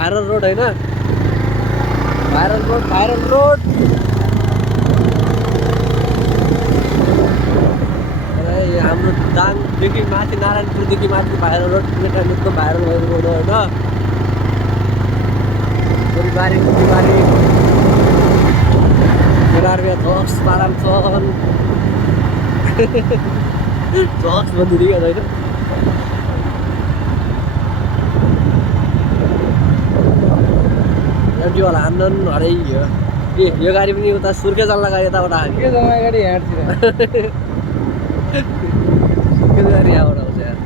Viral road होइन viral road हाम्रो दाङदेखि माथि नारायणपुरदेखि माथि भाइरल रोड एकदम भाइरल भएको रोड हो होइन गोरीबारी केटाहरू ड्रग्स पाराम छन् ड्रग्स बन्दी होइन एमटीवाला हान्नन् हरै यो गाडी पनि उता सुर्के जल्ला गाडी यताबाट के जम्मा गाडी यहाँतिर सुर्के गाडी यहाँबाट आउँछ यार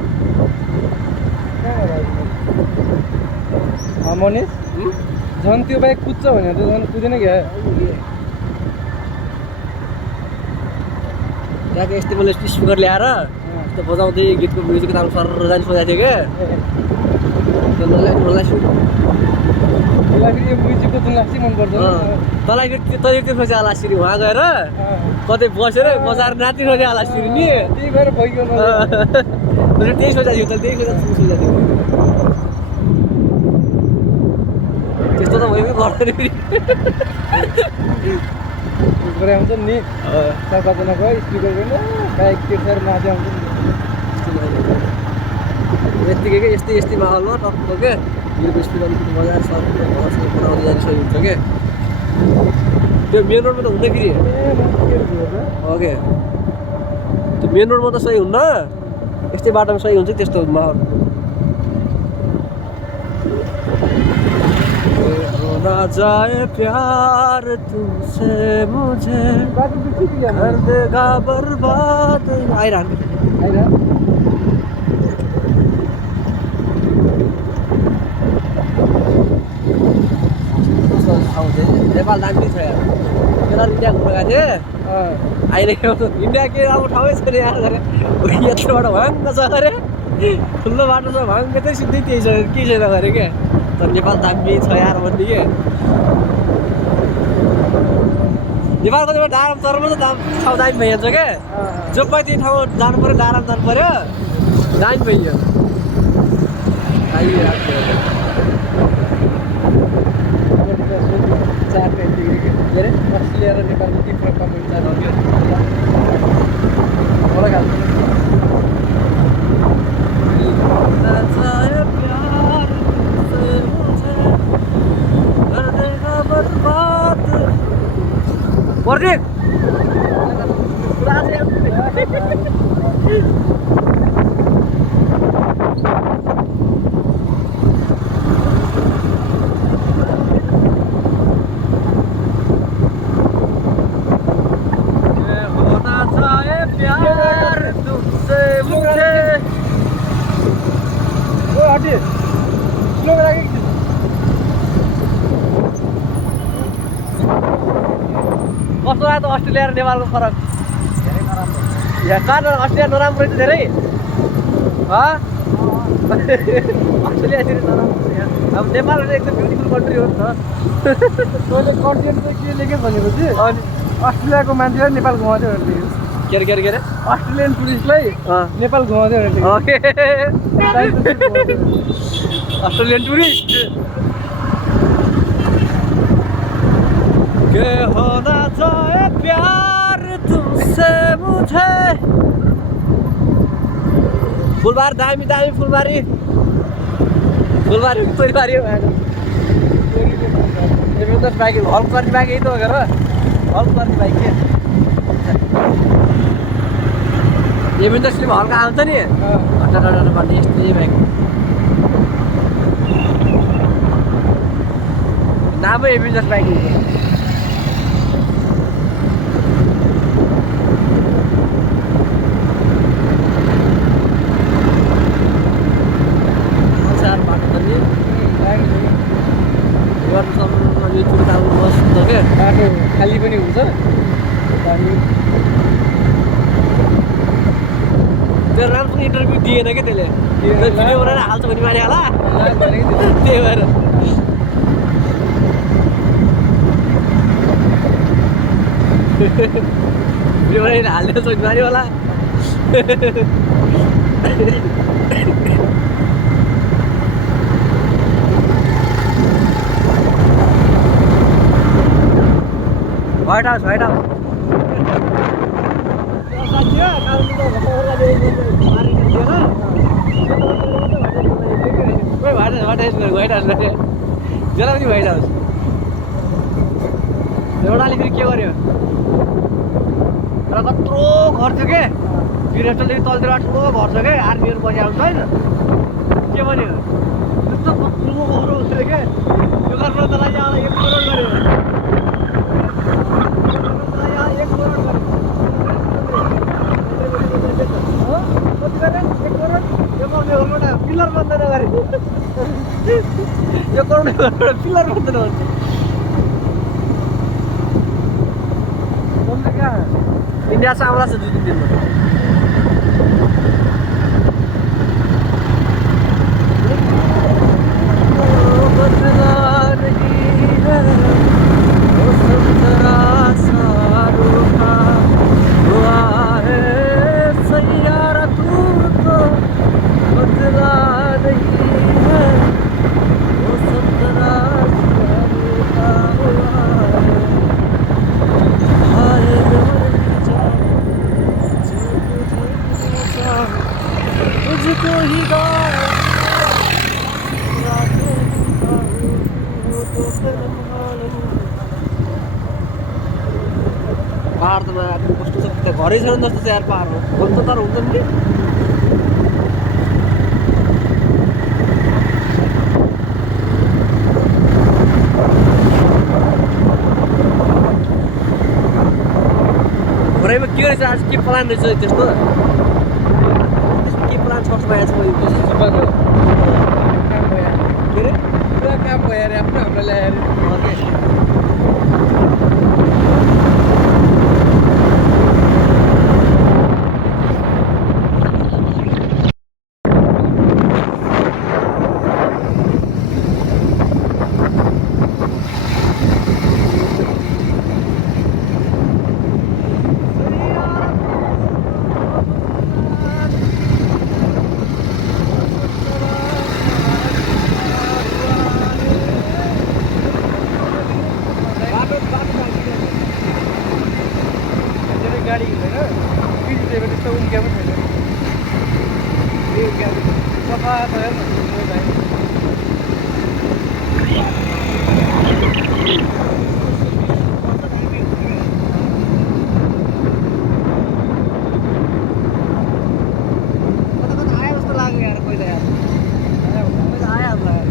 मनिष झन् त्यो बाइक कुद्छ भने त झन् कुदेन क्या त्यहाँको यस्तै मैले स्पिकर ल्याएर त्यो बजाउँदै गीतको म्युजिक ताम सर जाने सोचेको थिएँ क्या मलाई फेरि यो म्युजिकको जुन लाग्छ मनपर्छ तँलाई तैँले त्यो सोचे होला सिरी उहाँ गएर कतै बसेर बजार नाति सोचे होला सिरी नि त्यही भएर भइगयो त्यही सोचेको थियो त्यही सोचेको थियो त्यस्तो त भयो पनि गर्दैन आउँछ नि कतिजना गयो स्पिकर पनि बाइक टेक्सेर माथि आउँछ नि यत्तिकै क्या यस्तै माहौलमा टक्क क्या मेरो स्पिकर बजार सरको घरसँग बनाउँदै जाने सही हुन्छ क्या त्यो मेन रोडमा त हुँदाखेरि ओके त्यो मेन रोडमा त सही हुन्न यस्तै बाटोमा सही हुन्छ त्यस्तो माहौल ना जाए प्यार तुमसे मुझे कर देगा बर्बाद नेपाल दामी छ यार केटा इन्डिया घुम्न गएको थिएँ आइरहेको इन्डिया के अब ठाउँै छ नि यार यत्रोबाट भाङ्ग छ अरे ठुलो बाटो छ भाङ्ग चाहिँ सिधै त्यही छ के छैन गरे क्या तर नेपाल दामी छ यार भन्ने के नेपालको त्यो डाराम तरमा त ठाउँ दामी भइहाल्छ क्या जो पाइ त्यही ठाउँ जानु पऱ्यो डाराम जानु पऱ्यो दामी भइयो अस्ट्रेलिया र नेपालको के फरक पर्छ Morning. कस्तो लाग्यो अस्ट्रेलिया र नेपालको फरक धेरै नराम्रो यहाँ कहाँ अस्ट्रेलिया नराम्रो रहेछ धेरै अस्ट्रेलियातिर नराम्रो छ अब नेपाल एकदम ब्युटिफुल कन्ट्री हो नि त तैँले कन्टेन्ट चाहिँ के लेख्यो भनेपछि अनि अस्ट्रेलियाको मान्छेलाई नेपाल घुमाउँदै भनेर लेख्यो के अरे अस्ट्रेलियन टुरिस्टलाई नेपाल घुमाउँदै भनेर ओके अस्ट्रेलियन टुरिस्ट के होना चाहे प्यार तुमसे मुझे फुलबारी दामी फुलबारी तोरीबारी एभेन्जर्स बाइक हल्क गर्ने बाइक यही त हो गरेर हल्क गर्ने बाइक के एभेन्जर्स फिल्म हल्का आउँछ नि हटाटा भन्ने यस्तै बाइक नामै एभेन्जर्स बाइक हुन्छ बाटो खाली पनि हुन्छ त्यो राम्रो इन्टरभ्यू दिएन क्या त्यसले भिडियो बनाएर हाल्छ भने माने होला त्यही भएर भिडियो बनाएर हालिदिन्छ भने माने होला White House, White House. White House जरा पनि White House एउटाले फेरि के गर्यो र कत्रो घर छ के वीरहस्टलदेखि तलतिर ठुलो घर छ के आर्मीहरू पछि आउँछ होइन के भन्यो त्यस्तो ठुलो घर हुन्छ क्या यो गर्न त लागि 1 करोड गर्यो 1 करोड गर्यो कति गरे 1 करोड यो करोडबाट पिलर बन्दैन गरे यो करोडबाट पिलर बन्दैन भन्छ इंडिया से आमला से 2-3 दिन में पहाड त कस्तो छ त्यो घरै छैन जस्तो छ यार पहाड हो भन्छ तर हुँदैन नि घरैमा के रहेछ आज के प्लान रहेछ त्यस्तो के प्लान सक्छ पाएछ मैले काम भयो के रे पुरा काम भयो अरे आफ्नो हाम्रो ल्याएर गाडी हिँडेर पिछे त्यस्तो उम्क्या पनि छैन सफा छ आयो जस्तो लाग्यो यार पहिला यार आइहाल्छ यार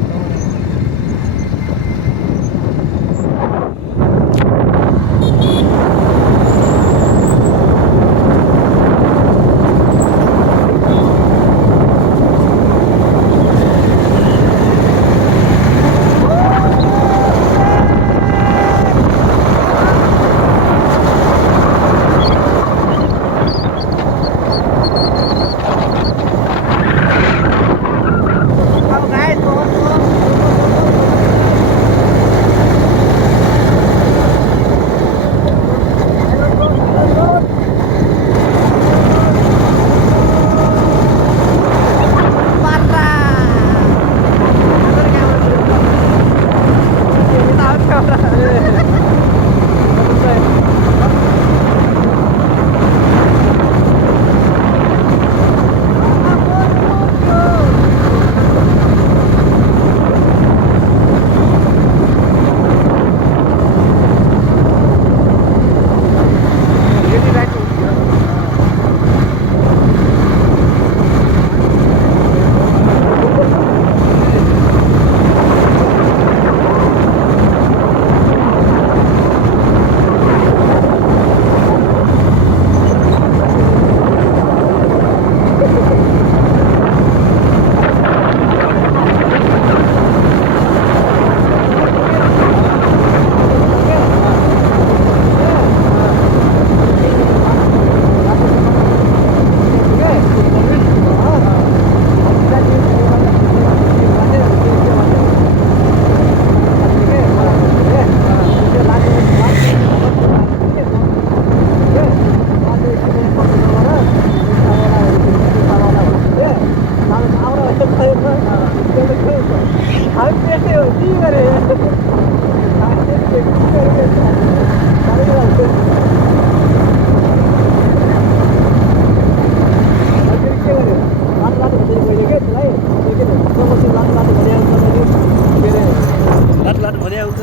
भने हुन्छ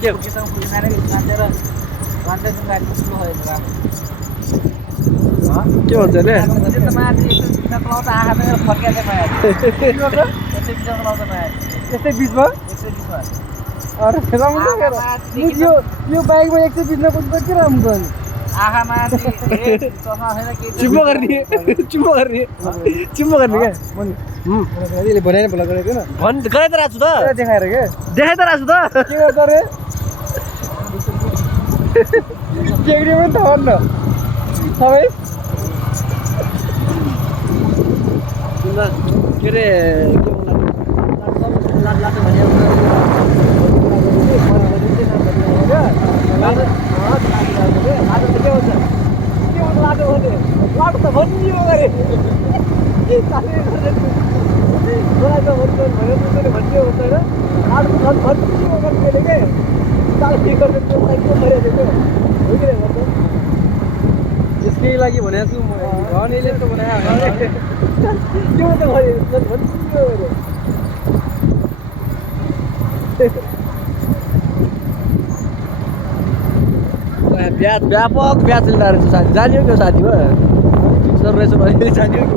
के हो के सँग पुगिनाले मान्छे र मान्छे जुन गाडी स्लो भयो के भन्छ अरे त्यो त माथि एकछिन चलाउँदा आँखा चाहिँ फर्किया चाहिँ माया के गर्छ यसै बिचमा चलाउँदा माया यस्तै बिचमा 120 मा अरे राम्रो गरेर यो बाइकमा 120 मा कुद्दा के राम्रो अनि आँखा माथि चस्मा छैन के चुम्बो गर्ने चुम्बो गर्ने चुम्बो गर्ने क्या यसले भने नि भला गरेको थिएन भन् गराइ त राख्छु त देखाएर के देखाइ त राख्छु त के गर्छ रे केग्री पनि त भन्न सबै के अरे लाटो भने लाटो त भनियो गरे भन्ने हुँदैन लाटो त भनियो गर्ने के चाल के गर्ने के भइरहेको हो कि भन्छ यसकै लागि भनेको छु म यसले त बनायो त्यो त भयो भनियो गरे व्यापक ब्याज लिएर साथी जान्यो क्या साथीमा सर रहेछ भने जान्यो कि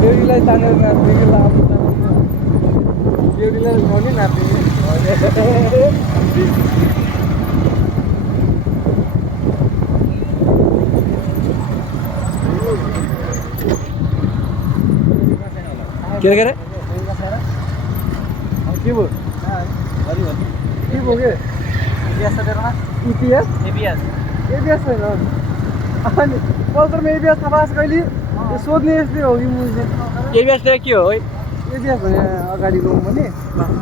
बेहुलीलाई तानेर नाच्ने कि बेहुलीलाई उठाउने नाच्ने के अरे के भयो के भयो के इतिहास एबिएस छैन अनि कल्चरमा एबिएस थाहा पास कहिले सोध्ने यस्तै हो कि मुझे एबिएस के हो है एबिएस भने अगाडि लौँ भने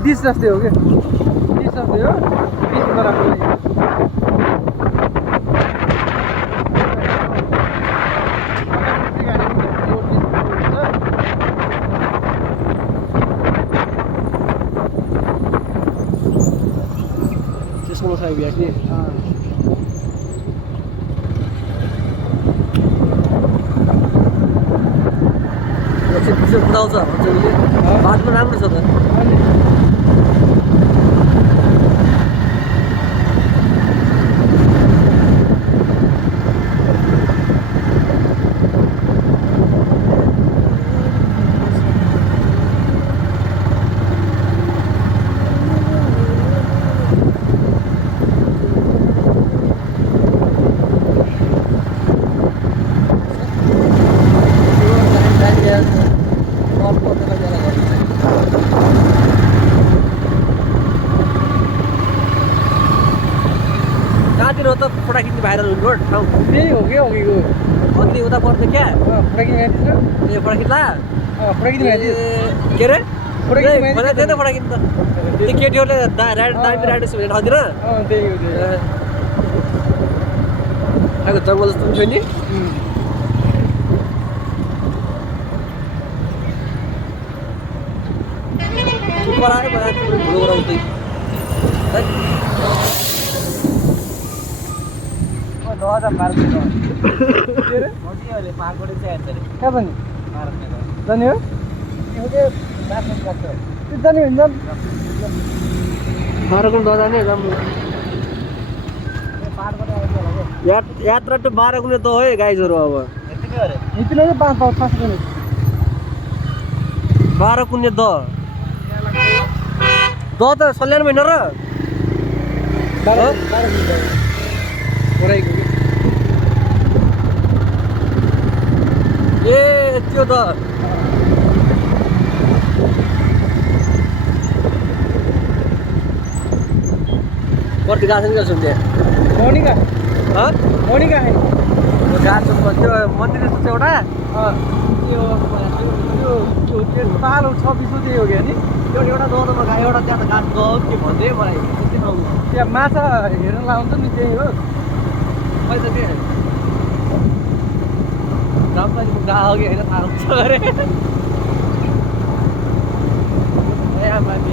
डिस जस्तै हो कि डिस जस्तै हो डिस बराबर त्यसको छ एबिएस नि कुदाउँछ भन्छ उसले बाटोमा राम्रो छ त कहाँतिर हो त फोटा खिच्ने भाइरल हुनु रोड ठाउँ त्यही हो कि अघिको अघि उता पर्थ्यो क्या फोटा किन आइदिन्छ ए फोटा खिच्ला फोटा किन आइदिन्छ के अरे फोटा किन फोटा त्यही त फोटा खिच्नु त त्यो केटीहरूले दामी राइडर्स भनेर ठाउँतिर त्यही हो त्यही आएको जङ्गल जस्तो पनि थियो नि पर आयो भुलो गराउँदै के अरे कहाँ जाने जाने हो त्यो जाने भने जानु बाह्रकुन नजाने राम्रो यात्रा टु बाह्रकुने त हो है गाइजहरू अब यतिले चाहिँ 5 जने बाह्रकुने द त सल्यान महिना र ए त्यो त कति गएको छ नि सुन् त्यहाँ मोनिका मोनिका है गएको छ त्यो मन्दिर जस्तो छ एउटा त्यो पालो 26 त्यही हो क्या नि एउटा दौडमा गयो एउटा त्यहाँ त गाछ गयो के भन्दै मलाई त्यहाँ माछा हेर्न लाउँछ नि त्यही हो खै त के रामपानीको गएको कि होइन थाहा हुन्छ अरे ए माथि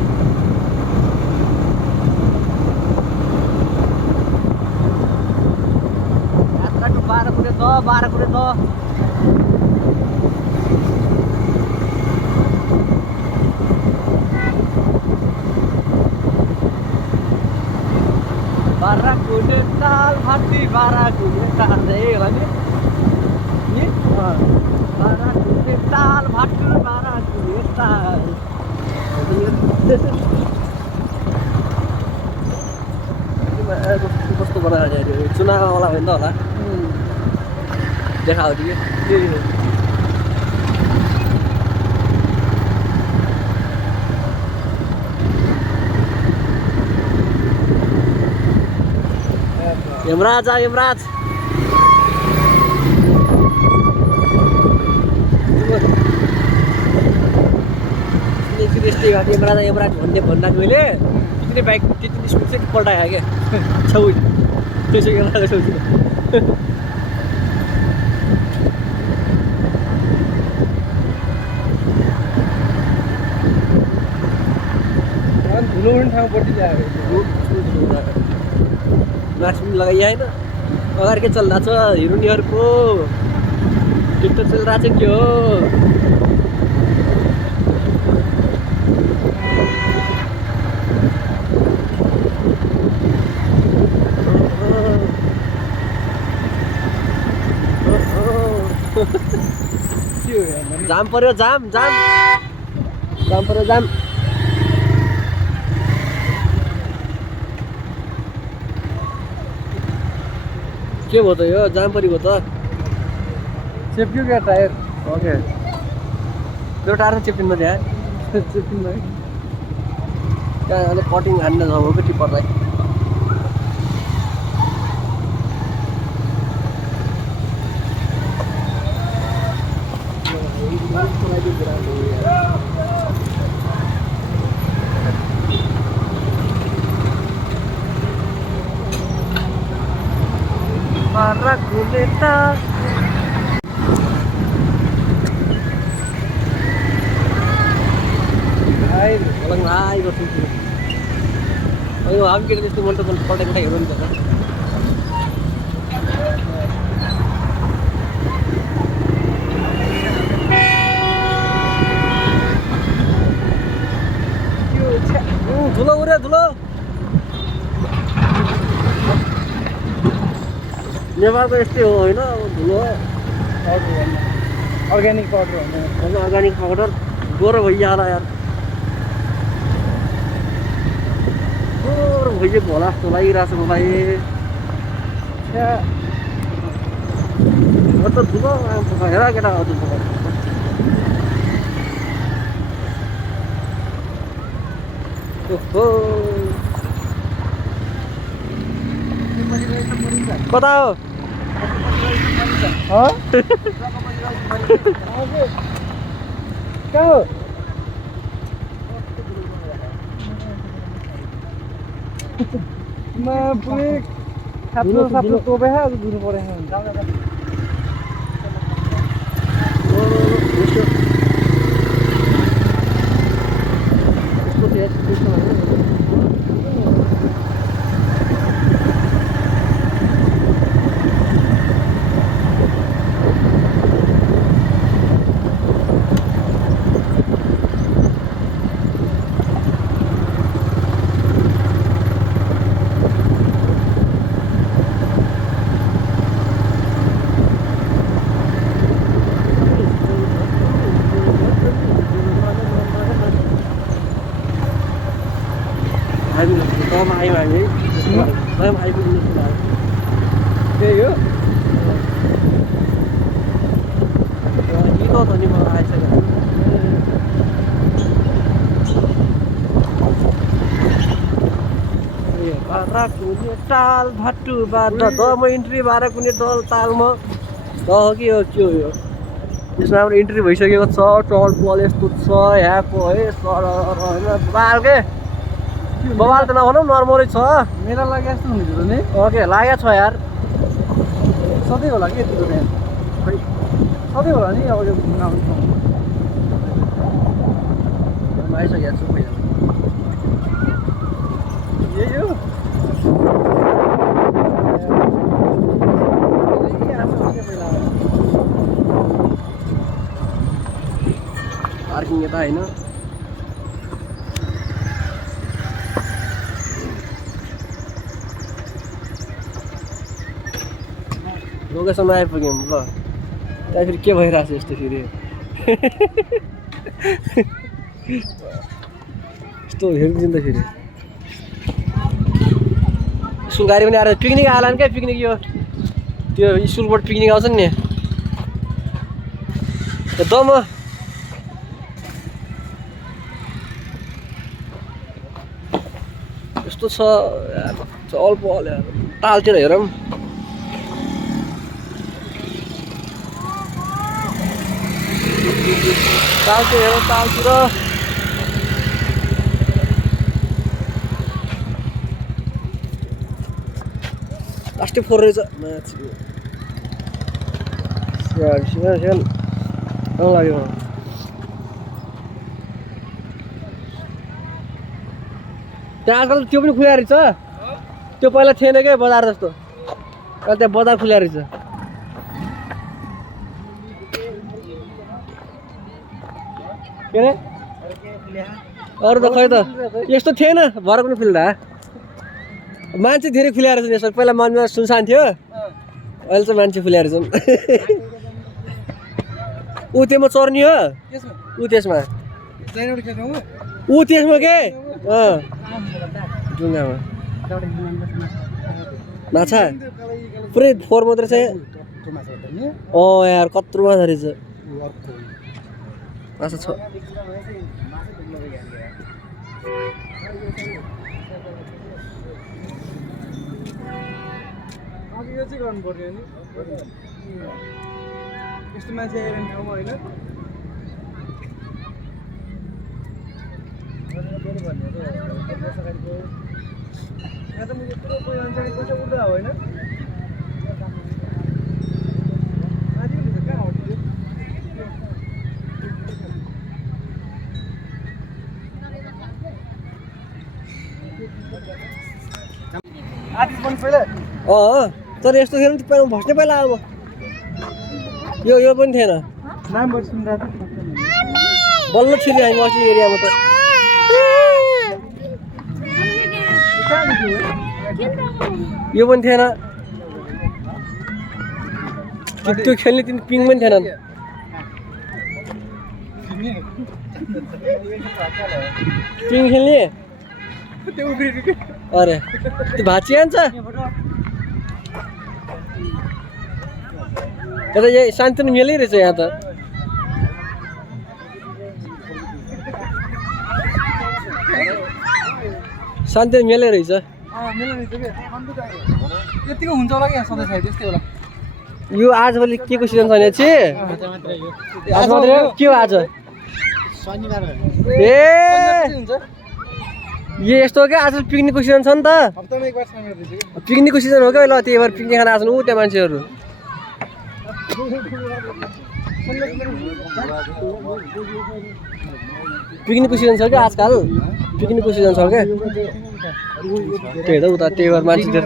यात्राको 12 कुने 10 12 कुने 10 बारा घुम्ने ताल होला नि बारा घुम्ने ताल भाटुर बारा घुम्ने ताल कस्तो बनाएर चुनाववाला होइन त होला देखाएको थियो कि यमराज आ यमराज यस्तै घाट यमराज यमराज भन्दा मैले त्यति नै बाइक त्यति नै स्कुल चाहिँ पल्टायो क्या छेउ त्यसो यमराज छेउतिर धुलो हुने ठाउँपट्टि ल्याएर मास्क पनि लगाइए होइन अगाडि के चलिरहेको छ हिरोनीहरूको टिकटक चलिरहेको छ के हो जाम पर्यो जाम पर्यो जाम के भयो त यो जाम परेको त चेप्क्यो क्या टायर ओके त्यो टायर चेपिनमा त्यहाँ चेप्किन त्यहाँ अलिक कटिङ हान्न छ हो टिप्परलाई Para kulita air orang lain kok itu ayo hampir itu montok kontak hero ni kan धुलो उरे धुलो नेपालको यस्तै हो होइन धुलो अर्ग्यानिक पाउडर होइन अर्ग्यानिक पाउडर गोरो भइयो होला यार गोरो भइएको होला जस्तो लागिरहेको छ मलाई त धुलो हेर केटा ओहो कता हो कहाँ हो पुरै खाप्लो तोपे आज धुनु पऱ्यो त्यही हो बारा कुने ताल भाटु बार म इन्ट्री बारा कुने दल तालमा कि हो के हो यो त्यसमा हाम्रो इन्ट्री भइसकेको छ टल पल यस्तो छ यहाँको है सर होइन बालके बबाल त नभनौँ नर्मलै छ मेला लागि यस्तो हुँदैछ नि ओके लागेको छ यार सधैँ होला कि यतिको बिहान खै सधैँ होला नि अब यो घुम्न आउने ठाउँ आइसकेको छु पहिला यही हो पार्किङ यता होइन लोकेसनमा आइपुग्यौँ ल त्यहाँ फेरि के भइरहेको छ यस्तो फेरि यस्तो हेरिदिन्छ त फेरि स्कुल गाडी पनि आएर पिकनिक आएला नि क्या पिकनिक यो त्यो स्कुलबाट पिकनिक आउँछ नि दम यस्तो छ चल पहल तालतिर हेरौँ तालतिर हेरौँ तालतिर लास्टै फोर रहेछ लाग्यो त्यहाँ आजकल त्यो पनि खुला रहेछ त्यो पहिला थिएन क्या बजार जस्तो अहिले त्यहाँ बजार खुला रहेछ के अरे अरू त खै त यस्तो थिएन भर पनि खुल्दा मान्छे धेरै खुल्या रहेछ यसमा पहिला मनमा सुनसान थियो अहिले चाहिँ मान्छे खुल्या रहेछन् ऊ त्योमा चर्नी हो ऊ त्यसमा ऊ त्यसमा के ढुङ्गामा माछा पुरै फोहोर मात्रै छ यार कत्रो माछा रहेछ माछा छ यो चाहिँ गर्नु पर्यो नि यस्तो मान्छे आएर ठाउँमा होइन यहाँ त म यत्रो कोही मान्छे पैसा उठ्दा होइन कहाँ हटियो आधी पनि पहिला तर यस्तो थिएन त पहिला भस्ने पहिला अब यो पनि थिएन नामबाट सुनिरहेको बल्ल छिर्यो हामी अस्ति एरियामा त यो पनि थिएन त्यो खेल्ने तिन पिङ पनि थिएनन् पिङ खेल्ने अरे त्यो भाँची हान्छ यता यही शान्ति मेलै रहेछ यहाँ त शान्ति मेलै रहेछ यतिको हुन्छ होला क्या सधैँ सायद यस्तै होला यो आजभोलि के को सिजन छ भने चाहिँ आज मात्रै हो के हो आज ए यो यस्तो हो क्या आज पिकनिकको सिजन छ नि त हप्तामा एकबार समय रहेछ कि पिकनिकको सिजन हो क्या ल त्यही भएर पिकनिक खान आएको ऊ त्यहाँ मान्छेहरू पिकनिकको सिजन छ क्या आजकल पिकनिकको सिजन छ क्या त्यही त उता त्यही भएर मान्छे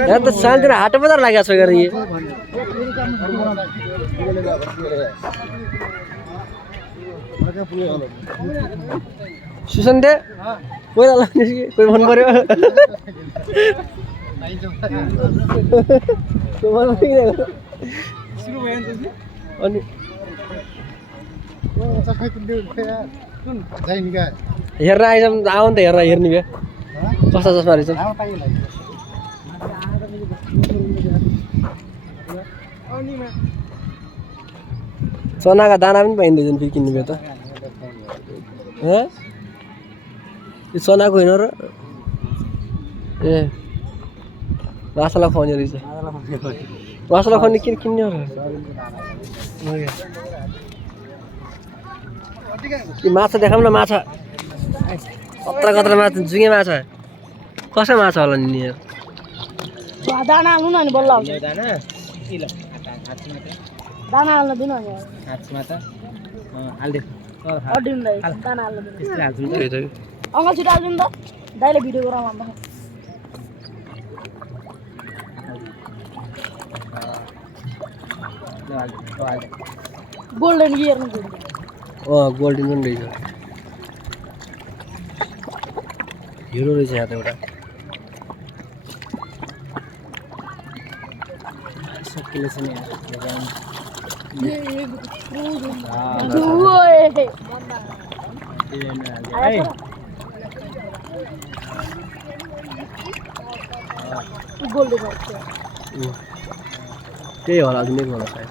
यहाँ त सानोतिर हाट बजार लागेको छ गएर यी सुसन्ते कोही लाग्ने कि कोही मन पर्यो अनि हेर्न आइज आऊ नि त हेर्न हेर्ने भए कस्ता चस्मा रहेछ चनाका दाना पनि पाइँदैछ फेरि किन्नु भयो त यो चनाको होइन र ए माछालाई खुवाउने रहेछ माछालाई खुवाउने किन किन्ने हो र माछा देखाउँ न माछा कत्रा कत्रा माछा जुङ्गे माछा कसै माछा होला नि दाना हाल्नु न अनि बल्ल आउँछ दाना हाल्न दिनु अनि अडिँदै दाना हाल्न दिनु अङ्कल छिटो हाल्नु नि त दाइले भिडियो गराउँ भन्दा गोल्डन गियर गोल्डन पनि रहेछ हिरो रहेछ यहाँ त एउटा सकिले छ नि गोल्डन त्यही होला जुनै होला सायद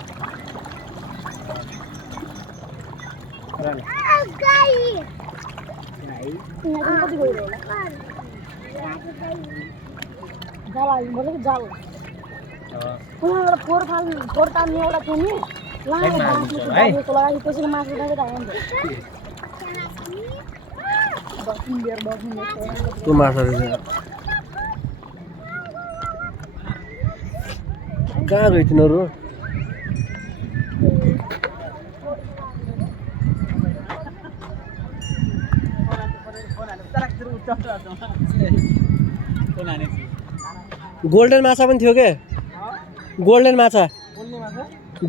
कति गयो होला जाल हाल्नु पर्छ कि जाल एउटा फोहोर तान्ने एउटा थियो नि लगाएको त्यसरी मासु उठाएर हाल्नु त्यो माछा रहेछ कहाँ गयो तिनीहरू गोल्डन माछा पनि थियो के गोल्डन माछा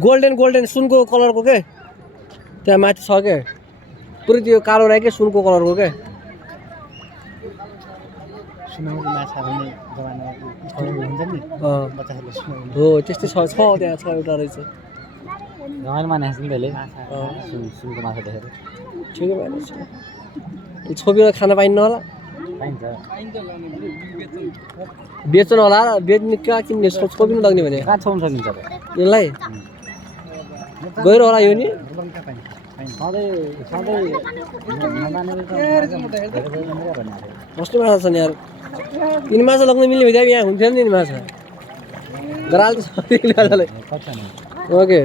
गोल्डन सुनको कलरको के त्यहाँ माथि छ के पुरै त्यो कालो राई के सुनको कलरको के सुनाउको माछा भन्ने जमानामा हुन्छ नि बच्चाहरूले सुनाउनु हो त्यस्तै छ त्यहाँ छ एउटा रहेछ रमाइलो मानेको छ नि त्यसले सुनको माछा देखेर ठिकै भएन छोपेर खान पाइन्न होला पाइन्छ बेच्नु होला बेच्ने कहाँ किन्ने छोपिनु लाग्ने भने कहाँ छोप्नु सकिन्छ त यसलाई गएर होला यो नि सधैँ कस्तो माछा छ नि यार यिनी माछा लग्न मिल्ने भइदियो यहाँ हुन्थ्यो नि माछा गराल त छ माछालाई ओके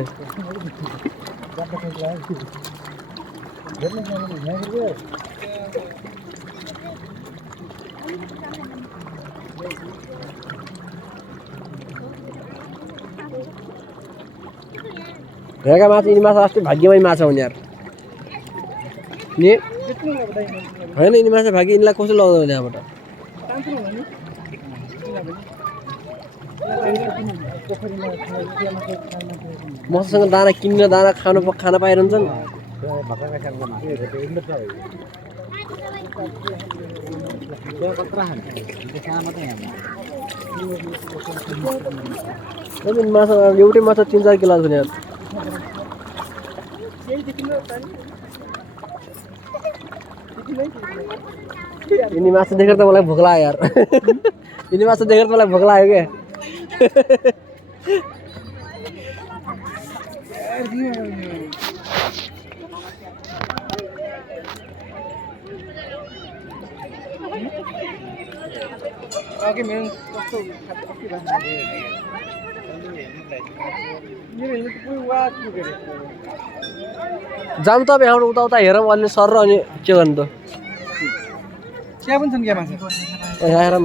हेरेका माछा यिनी माछा अस्ति भाग्यमै माछा हुने यार नि होइन यिनी माछा भाग्य यिनीलाई कसो लगाउँदैन यहाँबाट मसँग दाना किन्न दाना खान पाइरहन्छन् माछा एउटै माछा 3-4 किलो छ नि यार यिनी माछा देखेर त मलाई भोक लाग्यो यार यिनी माछा देखेर त मलाई भोक लाग्यो क्या अघि मेरो कस्तो जाम त अब यहाँबाट उता हेरौँ अलि सर अनि के गर्नु त चिया पनि छन् क्या माछा यहाँ हेरौँ न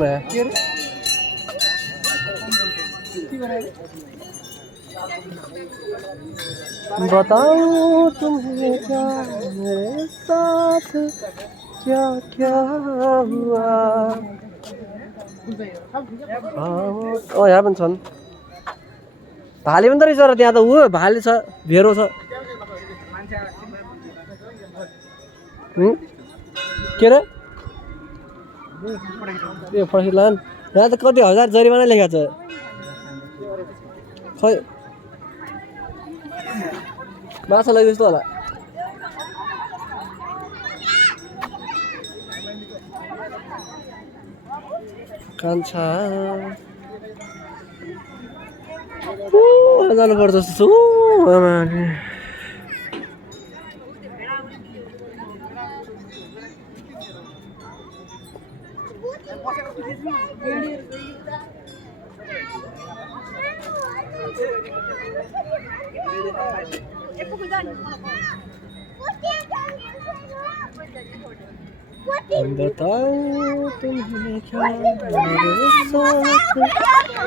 बताओ तुम्हें क्या मेरे साथ क्या क्या हुआ यहाँ पनि छन् भाले पनि त रहेछ र त्यहाँ त ऊ भाले छ भेरो छ के अरे ए फर्किलान यहाँ त कति हजार जरिमाना लेखेको छ खै माछा लगे जस्तो होला कान्छा जानुपर्छ जस्तो बताओ तुम्हें क्या मेरे साथ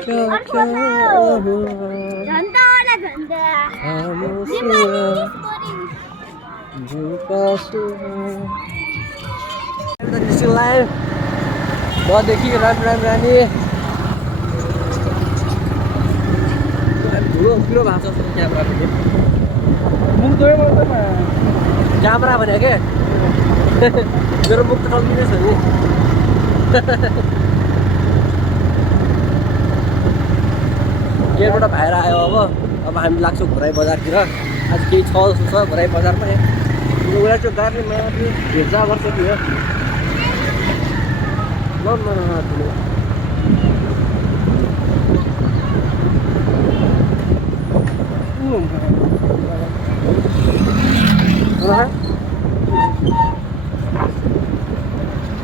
क्या क्या हुआ खामोश हुआ जो पास हुआ लाइव बहुत देखिए राम राम रानी ठुलो ठुलो भएको छ क्यामेरा पनि क्यामेरा भने के मेरो मुख त टल्किँदैछ नि गेटबाट बाहिर आयो अब हामी लाग्छौँ घोराइ बजारतिर। आज केही छ जस्तो छ घोराइ बजारमा। उसलाई चाहिँ गाडीले माथि हेरचाह गर्छ कि हो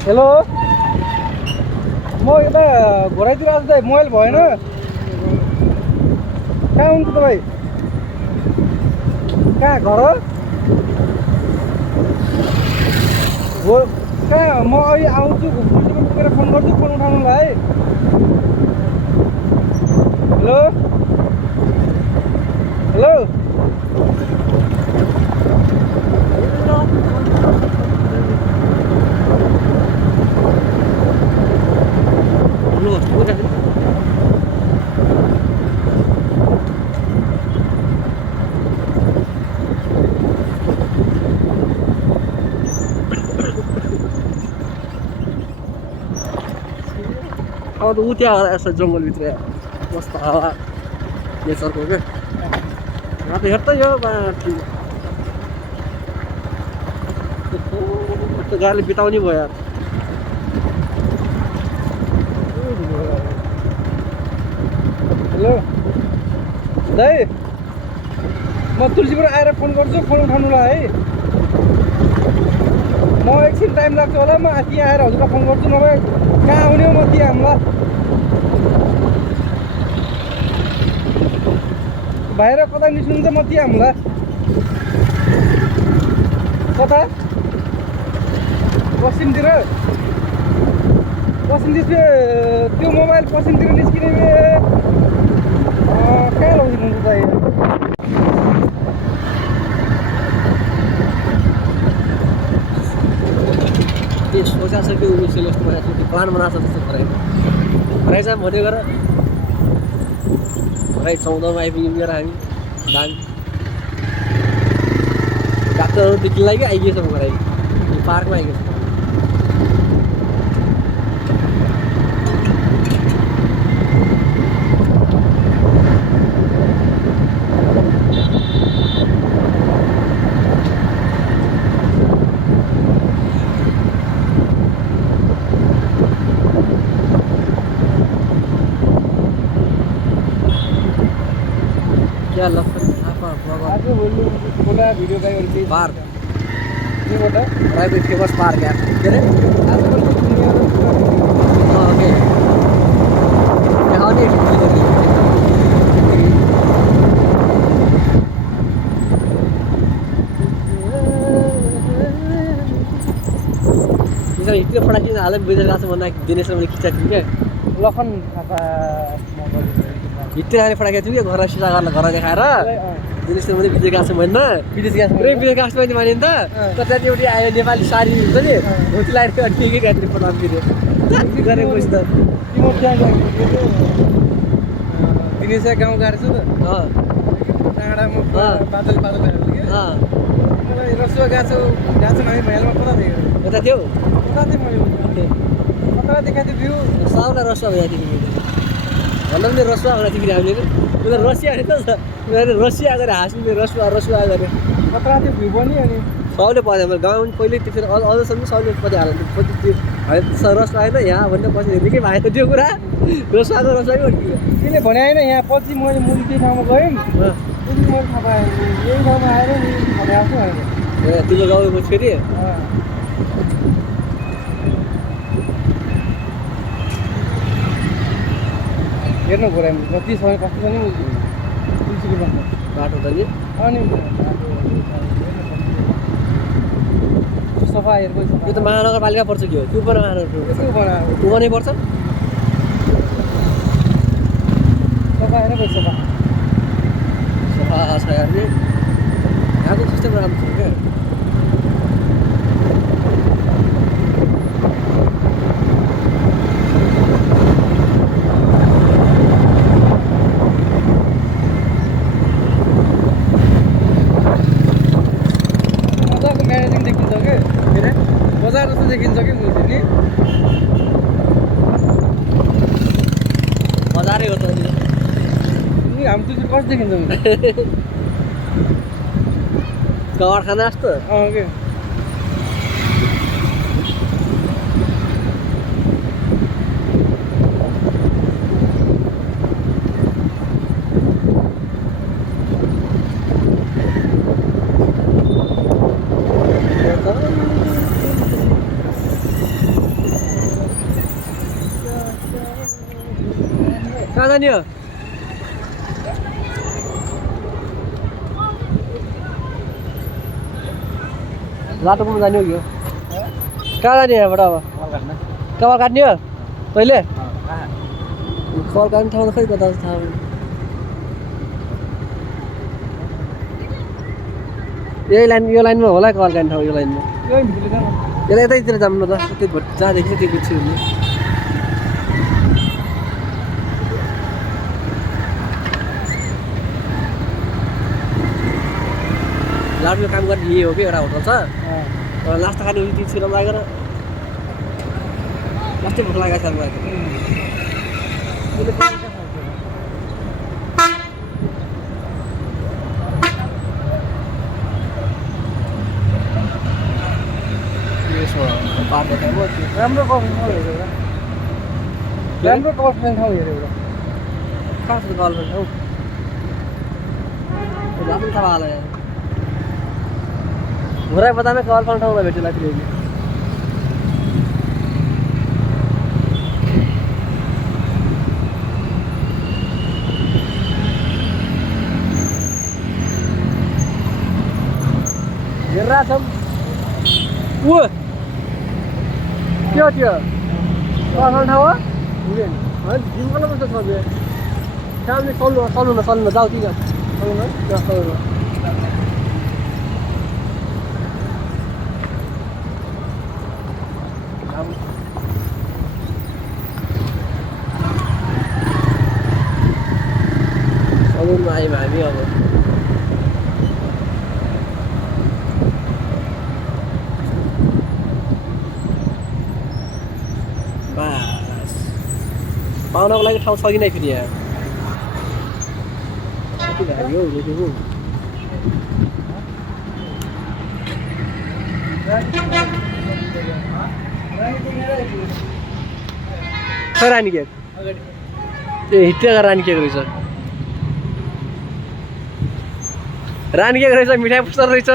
हेलो म यता घोराइतिर आज त मोबाइल भएन कहाँ हुनुहुन्छ तपाईँ कहाँ घर हो कहाँ म अहिले आउँछु पुगेर फोन गर्छु फोन उठाउनुलाई हेलो हेलो अब त ऊ त्यहाँ यसो जङ्गलभित्र मस्त हावा नेचरको क्या यहाँ त हेर्दै यो यस्तो गाडीले बिताउने भयो यार। हेलो दाइ म तुलसीपुर आएर फोन गर्छु फोन उठाउनुलाई है म एकछिन टाइम लाग्छ होला म त्यहाँ आएर हजुरलाई फोन गर्छु नभए कहाँ आउने हो म त्यहाँ हामीलाई बाहिर कता निस्किनुहुन्छ म त्यहाँ हामीलाई कता पश्चिमतिर त्यो मोबाइल पश्चिमतिर निस्किने कहाँ लगिदिनुहुन्छ दाइ के सोचा छ कि उसले यस्तो बनाएको छ कि प्लान बनाएको छ जस्तो घरै चाहिँ भन्यो गर घरै 14मा आइपुग्यौँ हामी दाङ डाक्टरदेखि लागि आइगएछ म घरै पार्कमा आइगएछ। क्या लक्षण थापा आज भोलि भिडियो गाई पार्क त्योबाट राईको फेमस पार्क यार के अरे ओके आउने हिँड्दै फटाकिन हालै बेजेर गएको छ भन्दा दिनेशले मैले खिच्चा थिएँ क्या लखन थापा भित्र हाले फटाकेको छु क्या घर सिसा घर देखाएर दिनेशले मैले भिडियो गएको छु भन्न विदेश ग्यास भिडियो गएको छु भने नि त तर त्यहाँ एउटी आयो नेपाली साडी हुन्छ नि हो त्यो लाएर अनि के गाडी पठाउनु फेरि गरेको पछि त तिम्रो त्यहाँ दिनेश गाउँ गएर छु त डाँडामा बादल हेरेको कि मलाई रसुवा गएको छु हामी भैयालमा कता थियो यता थियो कता थिएँ मैले कता देखाएको थियो भ्यू साउला रसुवा भइदिएको भन्दा पनि रसुवा भनेको थियो हामीले उसले रसिया अरे त उनीहरूले रसिया गरेर हाँस्नु रसुवा गरे कता थियो भ्यू पनि अनि सबले पढ्यो मैले गाउँ पहिले त्यसरी अझसम्म सबले पछि हाल्नु रसुवा आएन यहाँ भन्दा पछि निकै भयो त्यो कुरा रसुवाको रसुवा अड्कियो त्यसले भने होइन यहाँ पछि मैले मुनि त्यो ठाउँमा गएँ त्यति मैले थाहा पाएँ यही ठाउँमा आएर नि भने आएको होइन ए तिम्रो गाउँको फेरि हेर्नु घोराइ कति छ कस्तो छ नि तुलसीको बाटो त नि अनि सफा हेर्को यो त महानगरपालिका पर्छ कि हो त्यो पनि महानगरपालिका त्यो पनि पर्छ सफा हेर गयो सफा छ यार नि यहाँको सिस्टम राम्रो छ क्या मजाको म्यानेजिङ देखिन्छ कि बजार जस्तो देखिन्छ कि मुलुक नि घाम त्यसरी कस्तो देखिन्छ कवर खाना जस्तो के कहाँ जाने हो लाटोकोमा जाने हो कि कहाँ जाने यहाँबाट अब कपाल काट्ने हो तैँले कपाल काट्ने ठाउँ त खै कता थाहा यही लाइन यो लाइनमा होला कपाल काट्ने ठाउँ यो लाइनमा यसलाई यतैतिर जाऊँ न त त्यो जहाँदेखि चाहिँ त्यो पछि हुने लाटोको काम गर्ने यही हो कि एउटा होटल छ लास्ट खाने उयो त्यो छिटो लागेर लास्टै भोक लागेको छ मलाई पार्दै खायो राम्रो कफी ठाउँ हेऱ्यो एउटा राम्रो कफी ठाउँ हेऱ्यो एउटा कहाँ छ कल गर्ने हौ पनि थाहा होला यहाँ घुराइ बतामै कल पाउने ठाउँमा भेट्यो फेरि हेरेर छौँ ऊ के हो त्यो कल ठाउँ हो जिम गर्न पर्छ छ सामने चल्नु न जाऊ ती चल्नु न सलुनमा आयौँ हामी अब बस पाउनको लागि ठाउँ छ कि नै फेरि यहाँ कति भाग्यो हौ रोटेको खै रानी केक ए हिट्टेको रानी केक रहेछ रानी केक रहेछ मिठाई पुस्तर रहेछ